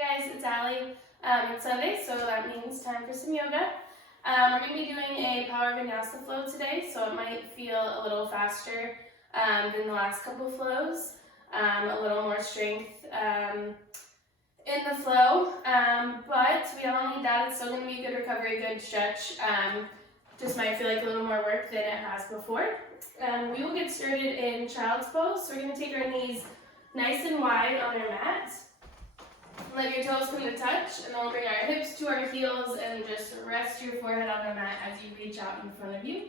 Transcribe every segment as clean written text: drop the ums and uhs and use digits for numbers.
guys, it's Allie. It's Sunday, so that means time for some yoga. We're going to be doing a power vinyasa flow today, so it might feel a little faster than the last couple flows, a little more strength in the flow, but we all need that. It's still going to be a good recovery, good stretch. Just might feel like a little more work than it has before. We will get started in child's pose, so we're going to take our knees nice and wide on our mat. Let your toes come to touch, and then we'll bring our hips to our heels and just rest your forehead on the mat as you reach out in front of you.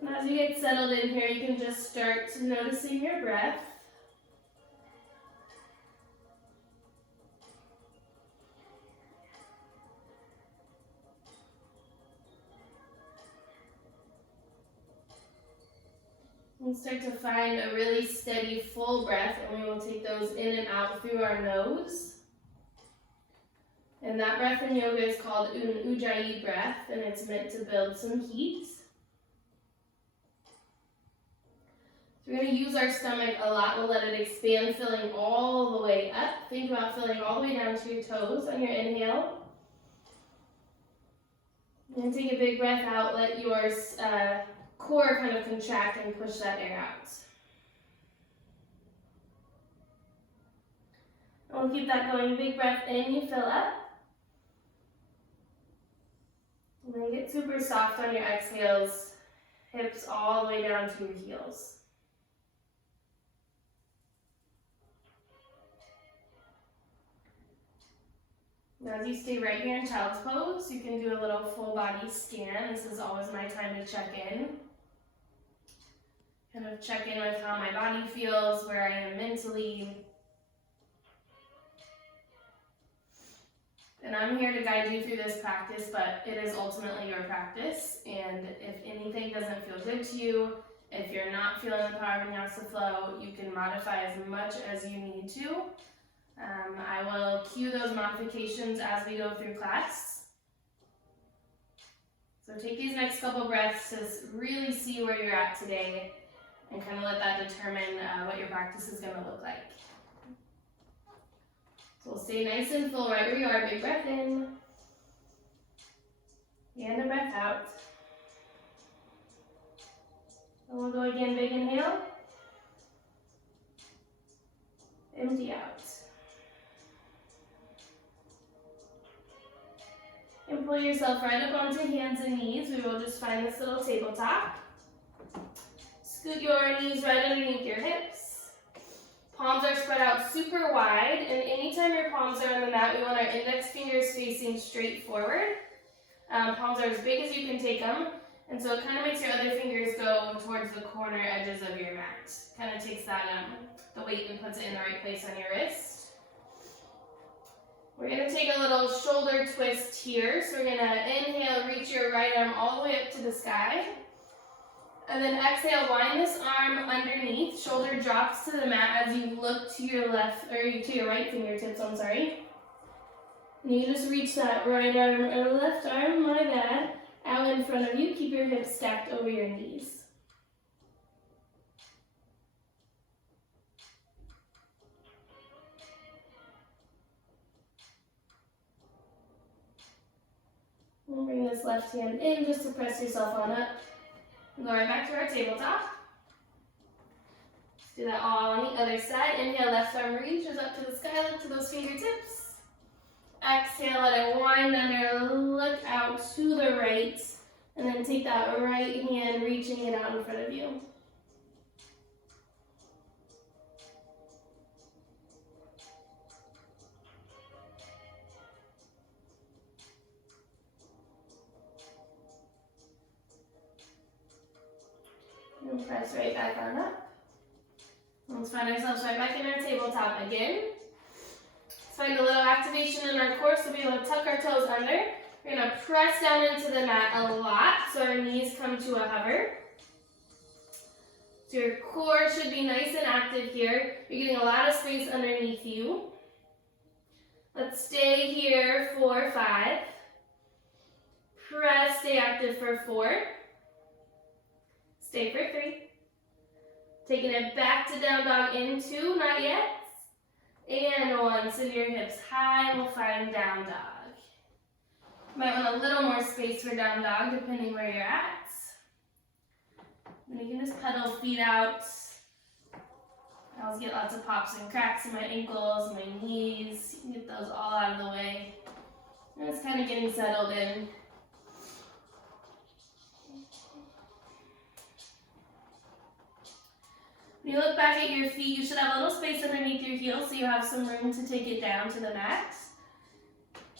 And as you get settled in here, you can just start noticing your breath. And start to find a really steady, full breath, and we will take those in and out through our nose. And that breath in yoga is called an Ujjayi breath, and it's meant to build some heat. So we're going to use our stomach a lot. We'll let it expand, filling all the way up. Think about filling all the way down to your toes on your inhale. And take a big breath out. Let your core kind of contract and push that air out. And we'll keep that going. Big breath in, you fill up. And then get super soft on your exhales. Hips all the way down to your heels. Now as you stay right here in child's pose, you can do a little full body scan. This is always my time to check in. Kind of check in with how my body feels, where I am mentally. And I'm here to guide you through this practice, but it is ultimately your practice. And if anything doesn't feel good to you, if you're not feeling the power vinyasa flow, you can modify as much as you need to. I will cue those modifications as we go through class. So take these next couple breaths to really see where you're at today and kind of let that determine what your practice is going to look like. So we'll stay nice and full right where you are. Big breath in and a breath out. And we'll go again, big inhale, empty out. And pull yourself right up onto hands and knees. We will just find this little tabletop. Scoot your knees right underneath your hips. Palms are spread out super wide, and anytime your palms are on the mat, we want our index fingers facing straight forward. Palms are as big as you can take them, and so it kind of makes your other fingers go towards the corner edges of your mat. Kind of takes that the weight and puts it in the right place on your wrist. We're going to take a little shoulder twist here. So we're going to inhale, reach your right arm all the way up to the sky. And then exhale, wind this arm underneath. Shoulder drops to the mat as you look to your left, or to your right fingertips, I'm sorry. And you just reach that right arm, or left arm, my bad, out in front of you. Keep your hips stacked over your knees. We'll bring this left hand in just to press yourself on up. And go right back to our tabletop. Let's do that all on the other side. Inhale, left arm reaches up to the sky, look to those fingertips. Exhale, let it wind under, look out to the right. And then take that right hand, reaching it out in front of you. And press right back on up. Let's find ourselves right back in our tabletop again. Let's find a little activation in our core, so we'll be able to tuck our toes under. We're going to press down into the mat a lot, so our knees come to a hover. So your core should be nice and active here. You're getting a lot of space underneath you. Let's stay here for 5. Press, stay active for 4. Stay for 3. Taking it back to down dog in 2, not yet. And 1, send your hips high, we'll find down dog. Might want a little more space for down dog depending where you're at. And you can just pedal feet out. I always get lots of pops and cracks in my ankles, my knees. You can get those all out of the way. And it's kind of getting settled in. When you look back at your feet, you should have a little space underneath your heels so you have some room to take it down to the mat.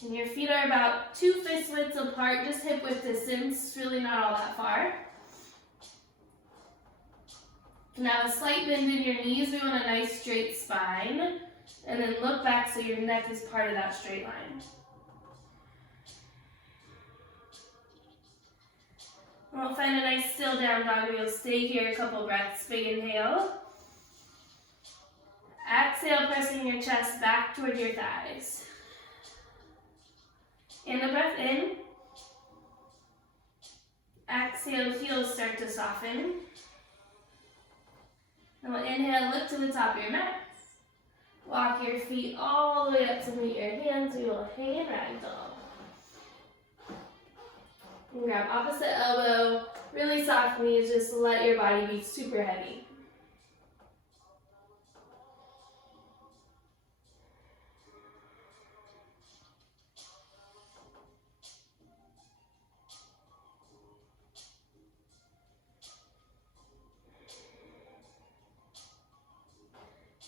And your feet are about 2 fist widths apart, just hip width distance, really not all that far. Now a slight bend in your knees, we want a nice straight spine. And then look back so your neck is part of that straight line. We'll find a nice still down dog. We'll stay here a couple breaths. Big inhale. Exhale, pressing your chest back toward your thighs. And a breath in. Exhale, heels start to soften. And we'll inhale, look to the top of your mat. Walk your feet all the way up to meet your hands. We will hang in ragdoll. And grab opposite elbow, really soft knees, just let your body be super heavy.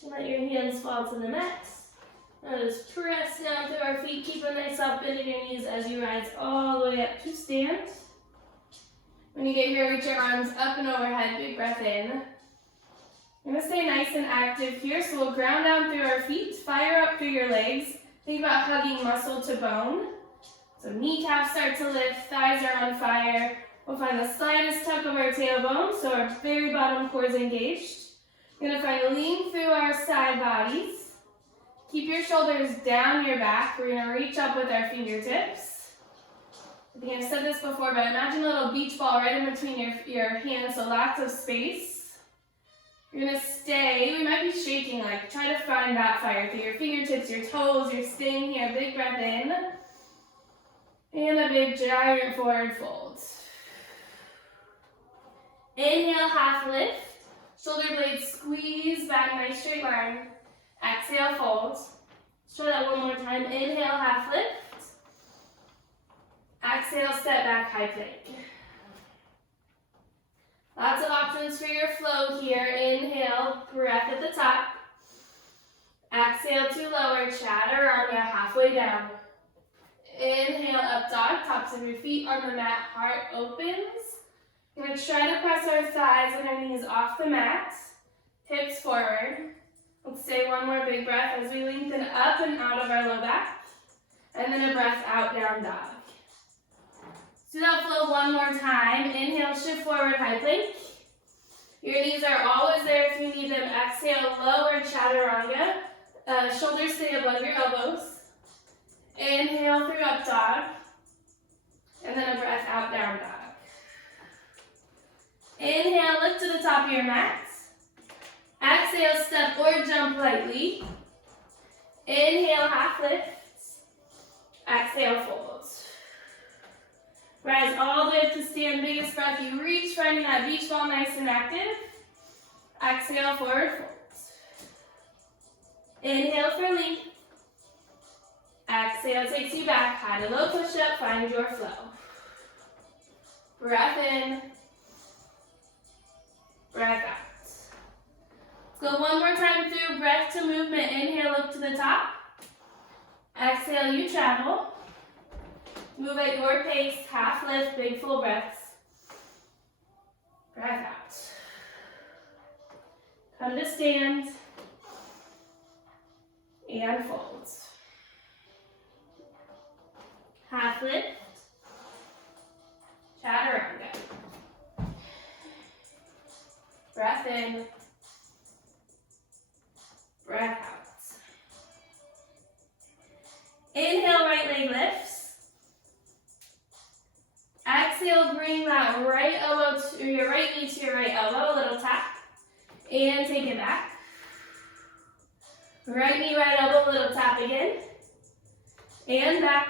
Let your hands fall to the mat. Now just press down through our feet. Keep a nice soft bend in your knees as you rise all the way up to stand. When you get here, reach your arms up and overhead. Big breath in. We're going to stay nice and active here. So we'll ground down through our feet. Fire up through your legs. Think about hugging muscle to bone. So kneecaps start to lift. Thighs are on fire. We'll find the slightest tuck of our tailbone. So our very bottom core is engaged. We're going to find a lean through our side bodies. Keep your shoulders down your back. We're going to reach up with our fingertips. I think I've said this before, but imagine a little beach ball right in between your hands, so lots of space. You're going to stay. We might be shaking, like try to find that fire through your fingertips, your toes. You're staying here. Big breath in. And a big giant forward fold. Inhale, half lift. Shoulder blades squeeze back, nice straight line. Exhale, fold. Let's try that one more time. Inhale, half lift. Exhale, step back, high plank. Lots of options for your flow here. Inhale, breath at the top. Exhale to lower, chaturanga, halfway down. Inhale, up dog, tops of your feet on the mat, heart opens. We're going to try to press our thighs and our knees off the mat, hips forward. Let's stay one more big breath as we lengthen up and out of our low back. And then a breath out, down dog. Let's do that flow one more time. Inhale, shift forward, high plank. Your knees are always there if you need them. Exhale, lower chaturanga. Shoulders stay above your elbows. Inhale through up dog. And then a breath out, down dog. Inhale, lift to the top of your mat. Exhale, step or jump lightly. Inhale, half lift. Exhale, fold. Rise all the way up to stand. Biggest breath you reach, finding that beach ball nice and active. Exhale, forward fold. Inhale for length. Exhale takes you back. High to low push-up. Find your flow. Breath in. Breath out. Let's go one more time through breath to movement. Inhale, look to the top. Exhale, you travel. Move at your pace, half lift, big full breaths. Breath out. Come to stand. And fold. Half lift. Chaturanga. Breath in. Breath out. Inhale, right leg lifts. Exhale, bring that that right elbow to your right knee to your right elbow, a little tap, and take it back. Right knee, right elbow, a little tap again, and back.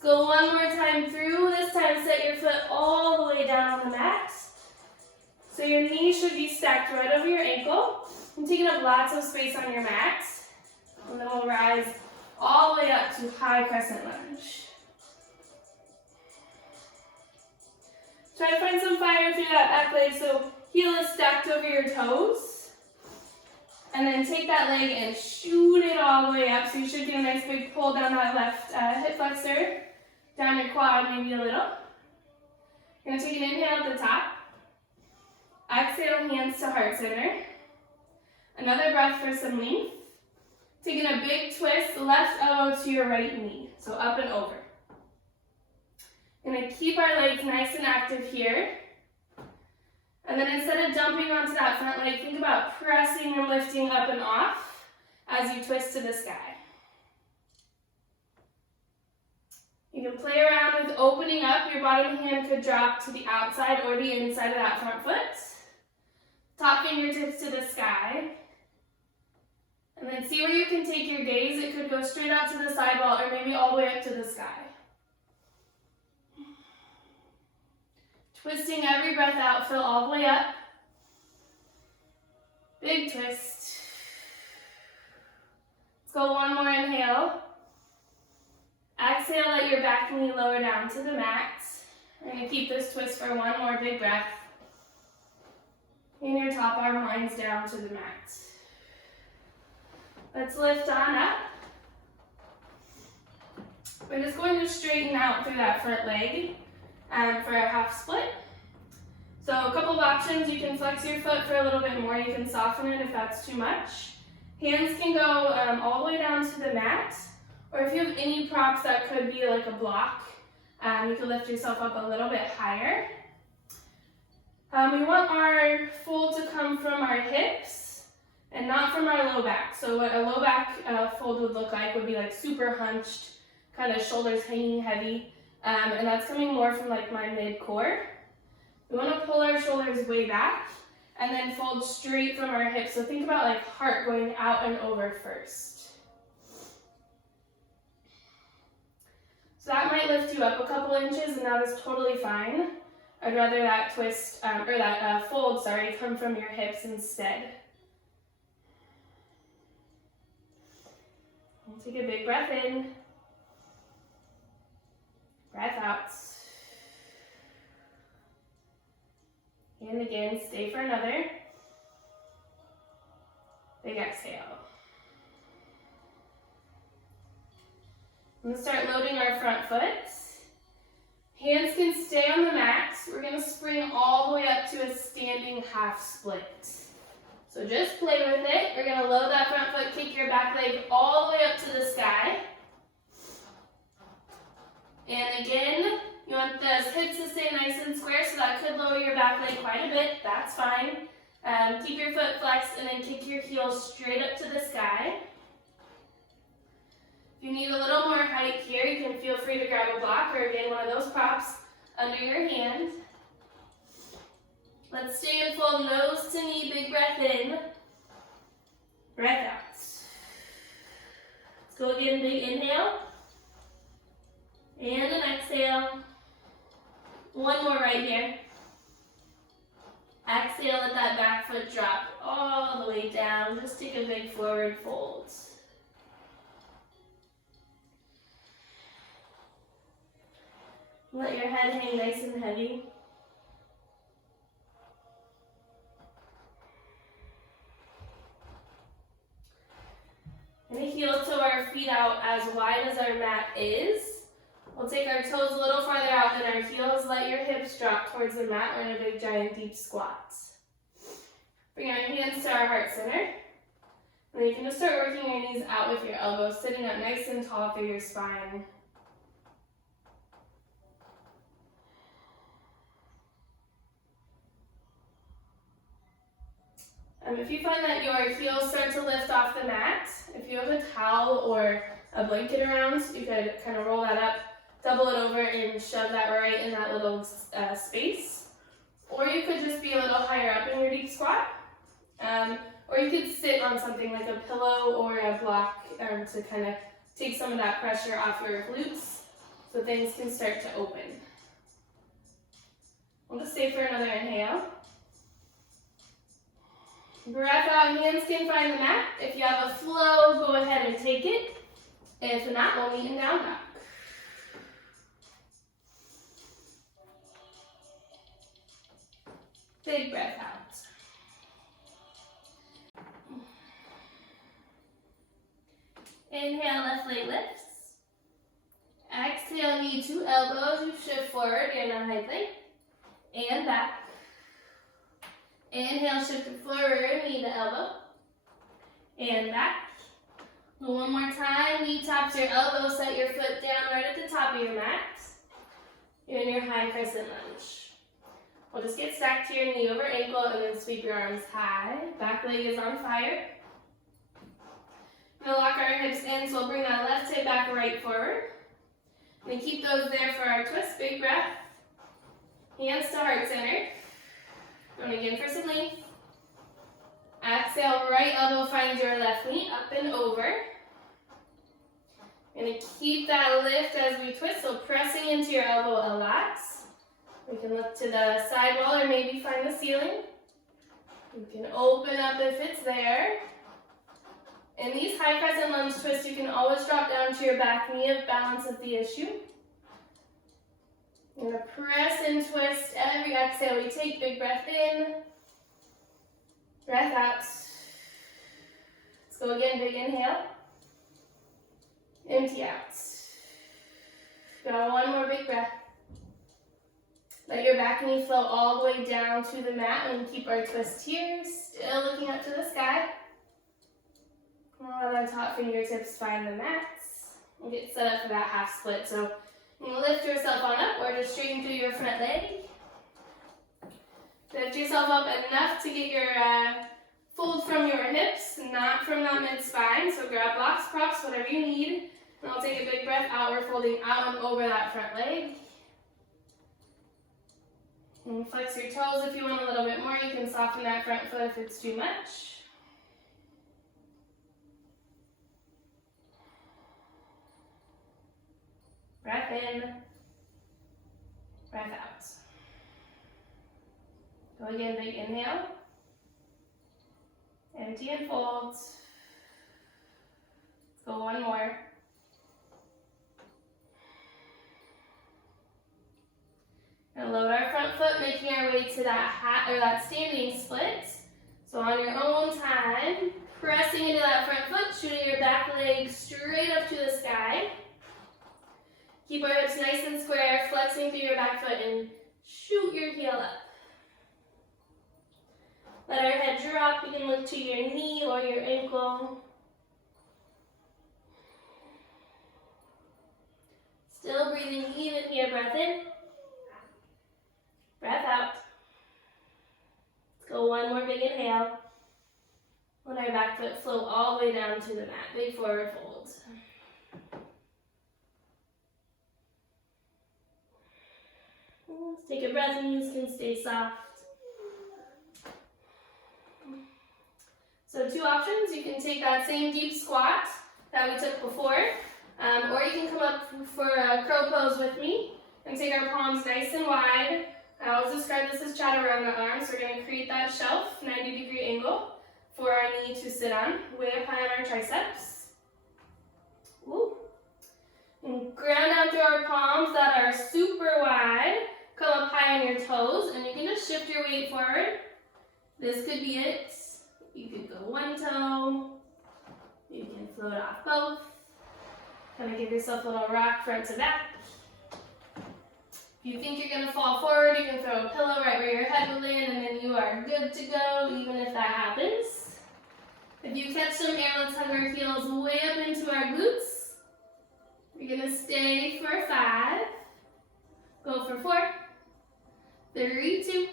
Go one more time through. This time set your foot all the way down on the mat. So your knee should be stacked right over your ankle. I'm taking up lots of space on your mat. And then we'll rise all the way up to high crescent lunge. Try to find some fire through that back leg, so heel is stacked over your toes. And then take that leg and shoot it all the way up. So you should get a nice big pull down that left hip flexor, down your quad maybe a little. You're going to take an inhale at the top. Exhale, hands to heart center. Another breath for some length. Taking a big twist, left elbow to your right knee. So up and over. Gonna keep our legs nice and active here. And then instead of jumping onto that front leg, think about pressing and lifting up and off as you twist to the sky. You can play around with opening up. Your bottom hand could drop to the outside or the inside of that front foot. Top fingertips to the sky. And then see where you can take your gaze. It could go straight out to the sidewall or maybe all the way up to the sky. Twisting every breath out, fill all the way up. Big twist. Let's go one more inhale. Exhale, let your back knee lower down to the mat. We're going to keep this twist for one more big breath. And your top arm lines down to the mat. Let's lift on up. We're just going to straighten out through that front leg for a half split. So a couple of options. You can flex your foot for a little bit more. You can soften it if that's too much. Hands can go all the way down to the mat. Or if you have any props that could be like a block, you can lift yourself up a little bit higher. We want our fold to come from our hips and not from our low back. So what a low back fold would look like would be like super hunched, kind of shoulders hanging heavy. And that's coming more from like my mid-core. We want to pull our shoulders way back and then fold straight from our hips. So think about like heart going out and over first. So that might lift you up a couple inches, and that is totally fine. I'd rather that twist, or that fold, sorry, come from your hips instead. And take a big breath in. Breath out. And again, stay for another. Big exhale. I'm going to start loading our front foot. Hands can stay on the mat. We're going to spring all the way up to a standing half split. So just play with it. We're going to load that front foot, kick your back leg all the way up to the sky. And again, you want those hips to stay nice and square, so that could lower your back leg quite a bit. That's fine. Keep your foot flexed and then kick your heels straight up to the sky. If you need a little more height here, you can feel free to grab a block or again one of those props under your hand. Let's stay in full nose to knee, big breath in, breath out. Let's go again, big inhale, and an exhale. One more right here. Exhale, let that back foot drop all the way down. Just take a big forward fold. Let your head hang nice and heavy. And heel toe our feet out as wide as our mat is. We'll take our toes a little farther out than our heels. Let your hips drop towards the mat. We're in a big, giant, deep squat. Bring our hands to our heart center. And then you can just start working your knees out with your elbows, sitting up nice and tall through your spine. If you find that your heels start to lift off the mat, if you have a towel or a blanket around, you could kind of roll that up double it over and shove that right in that little space. Or you could just be a little higher up in your deep squat. Or you could sit on something like a pillow or a block to kind of take some of that pressure off your glutes so things can start to open. We'll just stay for another inhale. Breath out, hands can find the mat. If you have a flow, go ahead and take it. If not, we'll meet in down dog. Big breath out. Inhale, left leg lifts. Exhale, knee to elbows. You shift forward, and a high plank. And back. Inhale, shift it forward, knee to elbow. And back. One more time, knee taps your elbow, set your foot down right at the top of your mat. You're in your high crescent lunge. We'll just get stacked here, knee over ankle, and then sweep your arms high. Back leg is on fire. We'll lock our hips in, so we'll bring that left hip back right forward. And then keep those there for our twist. Big breath. Hands to heart center. Going again for some length. Exhale, right elbow finds your left knee, up and over. Going to keep that lift as we twist, so pressing into your elbow a lot. We can look to the side wall or maybe find the ceiling. You can open up if it's there. In these high crescent lunge twists, you can always drop down to your back knee if balance is the issue. You're going to press and twist every exhale we take. Big breath in. Breath out. Let's go again, big inhale. Empty out. Got one more big breath. Let your back knee flow all the way down to the mat and keep our twist here. Still looking up to the sky. On top fingertips, find the mats. We'll get set up for that half split. So you can lift yourself on up or just straighten through your front leg. Lift yourself up enough to get your fold from your hips, not from that mid-spine. So grab blocks, props, whatever you need. And I'll take a big breath, outward folding out and over that front leg. And flex your toes if you want a little bit more. You can soften that front foot if it's too much. Breath in, breath out. Go again, big inhale. Empty and fold. Let's go one more. Gonna load our front foot, making our way to that hat or that standing split. So on your own time, pressing into that front foot, shooting your back leg straight up to the sky. Keep our hips nice and square, flexing through your back foot and shoot your heel up. Let our head drop. You can look to your knee or your ankle. Still breathing even here. Breath in. Breath out. Let's go one more big inhale. Let our back foot flow all the way down to the mat. Big forward fold. Let's take a breath, knees can stay soft. So two options, you can take that same deep squat that we took before, or you can come up for a crow pose with me and take our palms nice and wide. I always describe this as chaturanga arms. We're going to create that shelf, 90-degree angle, for our knee to sit on, way up high on our triceps. Woo. And ground down through our palms that are super wide. Come up high on your toes, and you can just shift your weight forward. This could be it. You could go one toe. You can float off both. Kind of give yourself a little rock front to back. If you think you're going to fall forward, you can throw a pillow right where your head will land, and then you are good to go, even if that happens. If you catch some air, let's hug our heels way up into our glutes. We're going to stay for 5. Go for 4. 3, 2,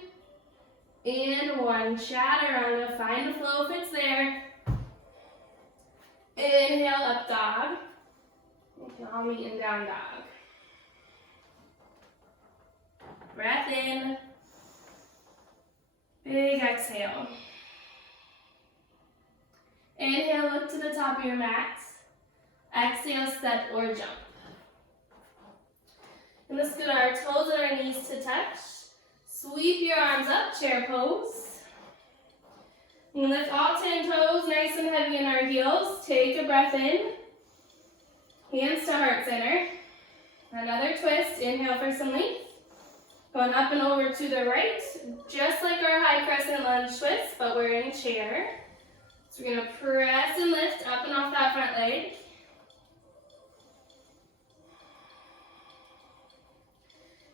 and 1. Chaturanga. Find the flow if it's there. Inhale, up dog. You can all meet in down dog. Breath in. Big exhale. Inhale, look to the top of your mat. Exhale, step or jump. And let's scoot our toes and our knees to touch. Sweep your arms up, chair pose. And lift all 10 toes nice and heavy in our heels. Take a breath in. Hands to heart center. Another twist. Inhale for some length. Going up and over to the right. Just like our high crescent lunge twist, but we're in chair. So we're going to press and lift up and off that front leg.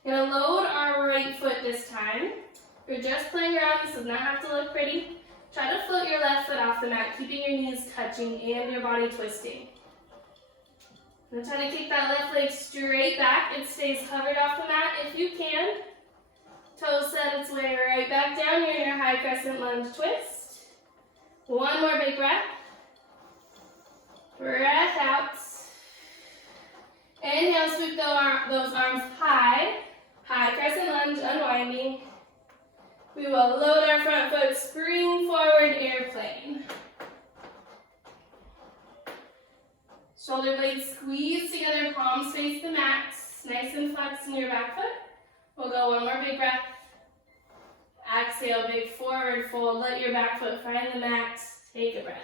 We're going to load our right foot this time. If you're just playing around, this does not have to look pretty. Try to float your left foot off the mat, keeping your knees touching and your body twisting. I'm trying to kick that left leg straight back. It stays covered off the mat if you can. Toes set its way right back down. You're in your high crescent lunge twist. One more big breath. Breath out. Inhale, sweep those arms high. High crescent lunge, unwinding. We will load our front foot, spring forward, airplane. Shoulder blades squeeze together, palms face the mat. Nice and flex in your back foot. We'll go one more big breath. Exhale, big forward fold. Let your back foot find the mat. Take a breath.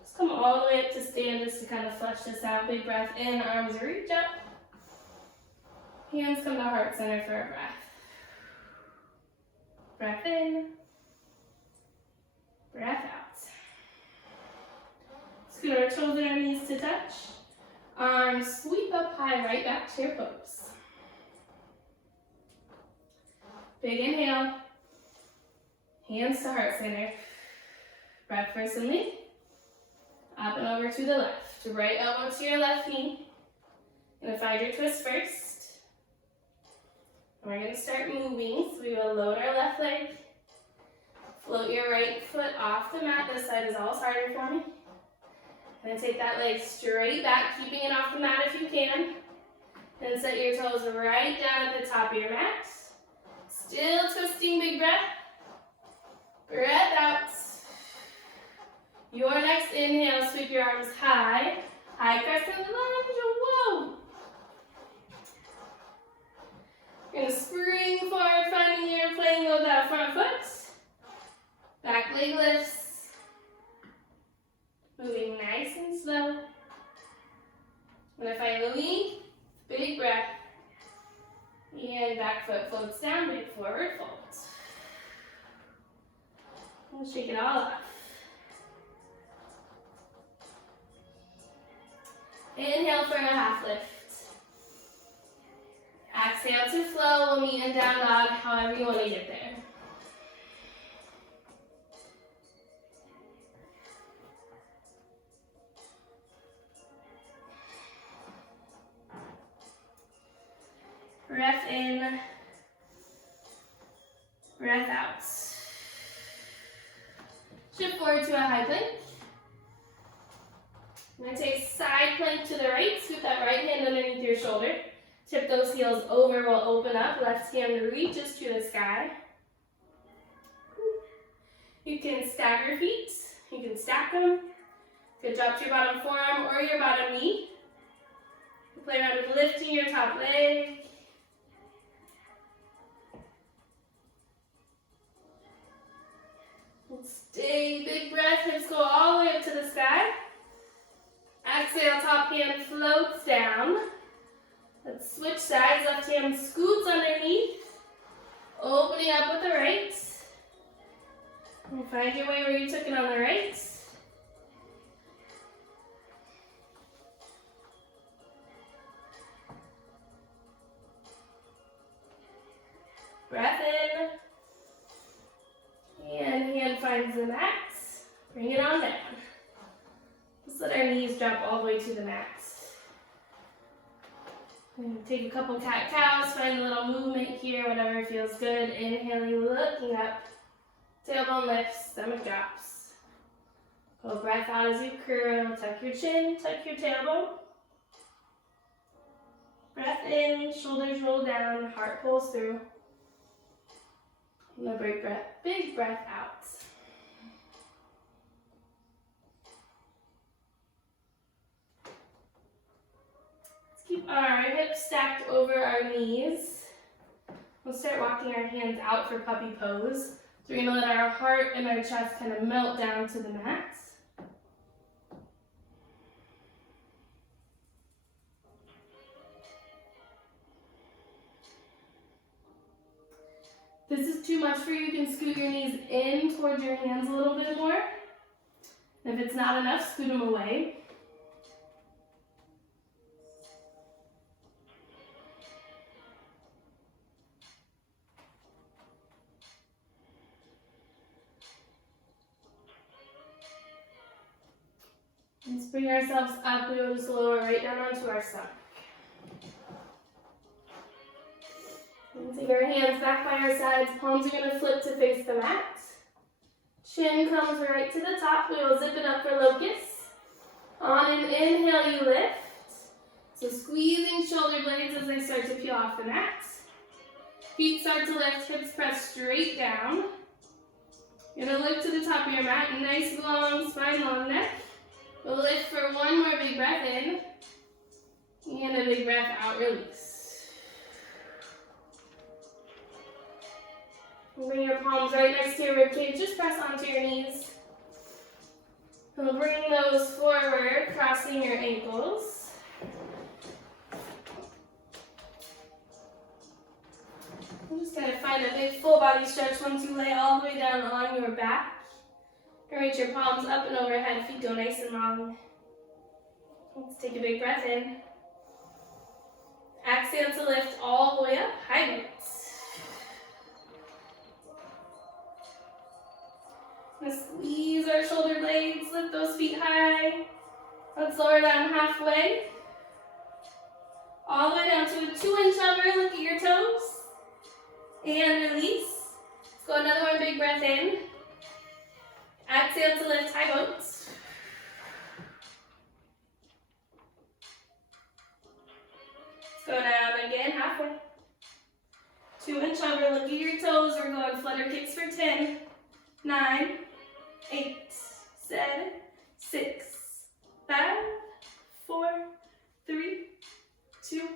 Just come all the way up to stand just to kind of flesh this out. Big breath in, arms reach up. Hands come to heart center for a breath. Breath in. Breath out. Scoot our toes and our knees to touch. Arms sweep up high, right back, chair pose. Big inhale. Hands to heart center. Breath for some length. Up and over to the left. Right elbow to your left knee. Gonna find your twist first. And we're gonna start moving. So we will load our left leg. Float your right foot off the mat. This side is always harder for me. And take that leg straight back, keeping it off the mat if you can. And set your toes right down at the top of your mat. Still twisting, big breath. Breath out. Your next inhale, sweep your arms high. High crescent lunge, whoa. You're gonna spring forward, finding your airplane, load that front foot. Back leg lifts. Moving nice and slow. And if I lean, big breath. And back foot floats down, big forward fold. We'll shake it all off. Inhale for a half lift. Exhale to flow. We'll meet in down dog, however you want to get there. Breath in, breath out. Shift forward to a high plank. I'm going to take side plank to the right. Scoop that right hand underneath your shoulder. Tip those heels over. We'll open up. Left hand reaches to the sky. You can stack your feet. You can stack them. You can drop to your bottom forearm or your bottom knee. Play around with lifting your top leg. Stay, big breath, hips go all the way up to the sky. Exhale, top hand floats down. Let's switch sides, left hand scoots underneath. Opening up with the right. And find your way where you took it on the right. Breath in. And hand finds the mat. Bring it on down. Let's let our knees drop all the way to the mat. And take a couple cat-cows, find a little movement here, whatever feels good. Inhaling, looking up. Tailbone lifts, stomach drops. Go breath out as you curl. Tuck your chin, tuck your tailbone. Breath in, shoulders roll down, heart pulls through. And a big breath out. Let's keep our hips stacked over our knees. We'll start walking our hands out for puppy pose. So we're going to let our heart and our chest kind of melt down to the mat. If this is too much for you, you can scoot your knees in towards your hands a little bit more. If it's not enough, scoot them away. Let's bring ourselves up. We will just lower right down onto our stomach. And take our hands back by our sides. Palms are going to flip to face the mat. Chin comes right to the top. We will zip it up for locust. On an inhale, you lift. So squeezing shoulder blades as they start to peel off the mat. Feet start to lift, hips press straight down. You're going to lift to the top of your mat. Nice long spine, long neck. We'll lift for one more big breath in. And a big breath out, release. Bring your palms right next to your ribcage. Just press onto your knees. We'll bring those forward, crossing your ankles. I'm just going to find a big full body stretch once you lay all the way down on your back. Reach your palms up and overhead, feet go nice and long. Let's take a big breath in. Exhale to lift all the way up, high glutes. Let's squeeze our shoulder blades, lift those feet high. Let's lower down halfway. All the way down to a 2-inch hover, look at your toes. And release. Let's go another one, big breath in. Exhale to lift, high boats. Let's go down again, halfway. 2-inch hover, look at your toes. We're going flutter kicks for 10, 9, 8, 7, 6, 5, 4, 3, 2,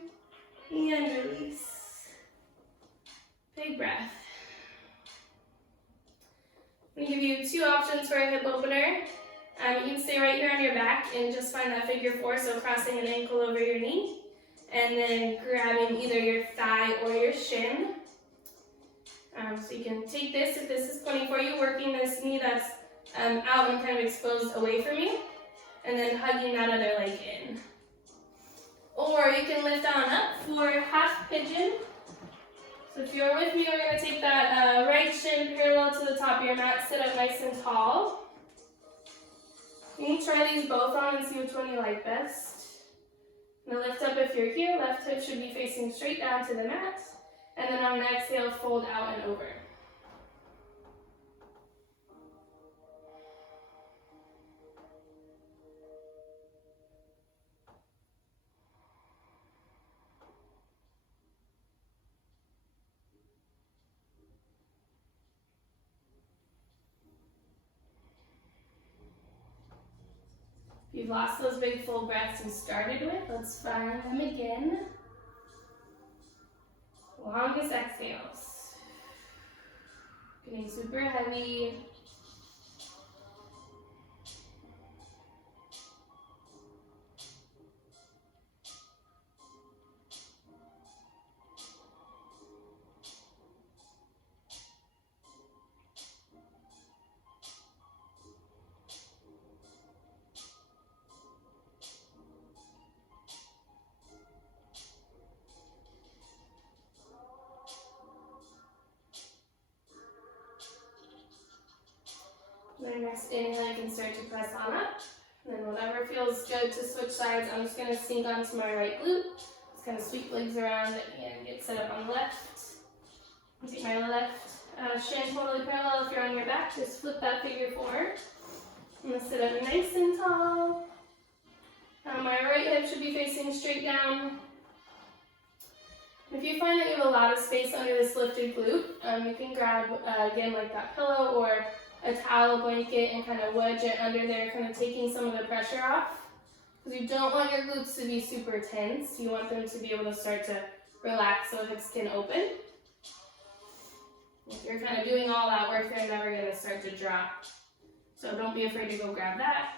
and release. Big breath. I'm going to give you 2 options for a hip opener. You can stay right here on your back and just find that figure 4, so crossing an ankle over your knee, and then grabbing either your thigh or your shin. So you can take this, if this is pointing for you, working this knee that's out and kind of exposed away from you, and then hugging that other leg in. Or you can lift on up for half pigeon. So if you're with me, we're going to take that right shin parallel to the top of your mat, sit up nice and tall. You can try these both on and see which one you like best. Now lift up if you're here, left hip should be facing straight down to the mat. And then on an exhale, fold out and over. If you've lost those big full breaths you started with, let's find them again. Longest exhales. Getting super heavy. Then next inhale, you can start to press on up. And then whatever feels good to switch sides, I'm just going to sink onto my right glute. Just kind of sweep legs around and get set up on the left. Take my left shin totally parallel. If you're on your back, just flip that figure 4. I'm going to sit up nice and tall. My right hip should be facing straight down. If you find that you have a lot of space under this lifted glute, you can grab, again, like that pillow or a towel, blanket, and kind of wedge it under there, kind of taking some of the pressure off. Because you don't want your glutes to be super tense. You want them to be able to start to relax so hips can open. If you're kind of doing all that work, they're never going to start to drop. So don't be afraid to go grab that.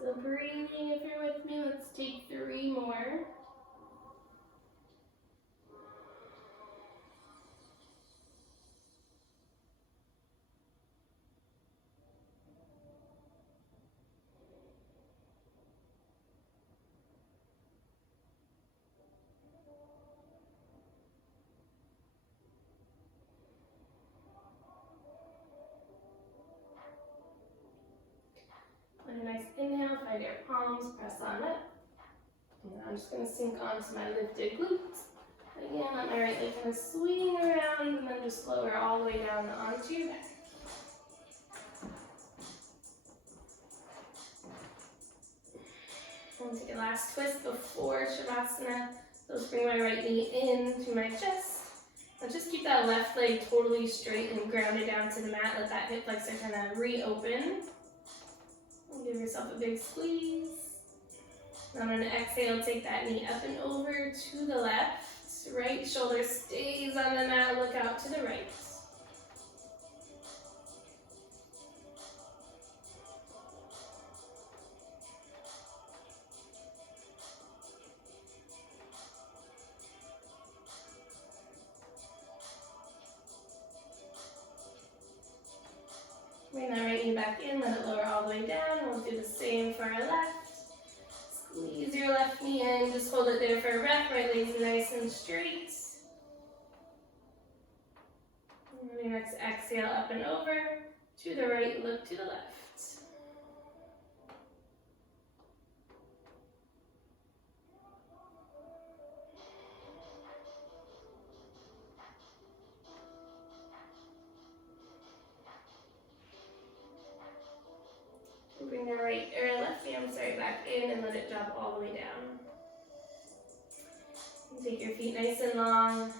Still breathing if you're with me. Let's take 3 more. And a nice inhale, find your palms, press on up. And now I'm just going to sink onto my lifted glutes. Again, let my right leg kind of swing around and then just lower all the way down onto your back. And take a last twist before Shavasana. So let's bring my right knee into my chest. And just keep that left leg totally straight and grounded down to the mat. Let that hip flexor kind of reopen. And give yourself a big squeeze. Now I'm going to exhale, take that knee up and over to the left. Right shoulder stays on the mat, look out to the right. Bring that right knee back in, let it lower all the way down. We'll do the same for our left. Squeeze your left knee in, just hold it there for a breath. Right leg's nice and straight. And your next exhale, up and over. To the right, look to the left. Bring the left hand, back in and let it drop all the way down. And take your feet nice and long.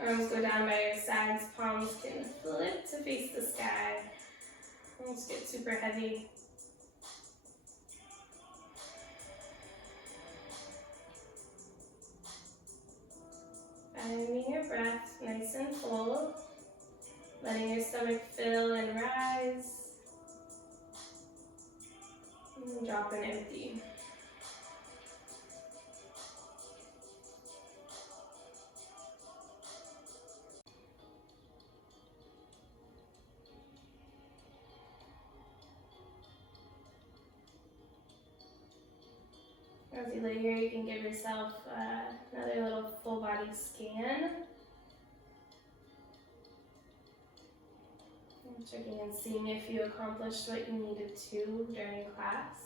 Arms go down by your sides, palms can flip to face the sky. Don't get super heavy. Finding your breath nice and full. Letting your stomach fill and rise. And drop and empty. As you lay here, you can give yourself another little full body scan. Checking and seeing if you accomplished what you needed to during class.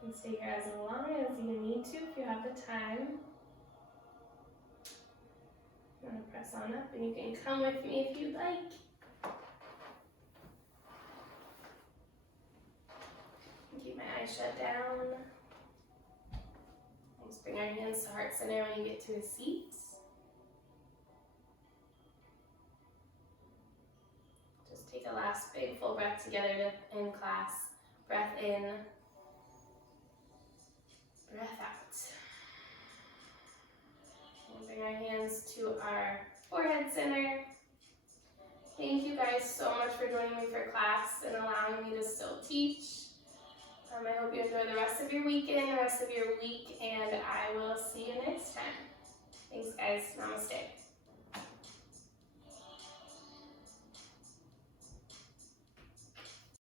You can stay here as long as you need to if you have the time. I'm going to press on up and you can come with me if you'd like. Keep my eyes shut down. Let's bring our hands to heart center when you get to a seat. last big full breath together in class. Breath in, breath out. And bring our hands to our forehead center. Thank you guys so much for joining me for class and allowing me to still teach. I hope you enjoy the rest of your weekend, the rest of your week, and I will see you next time. Thanks guys, namaste.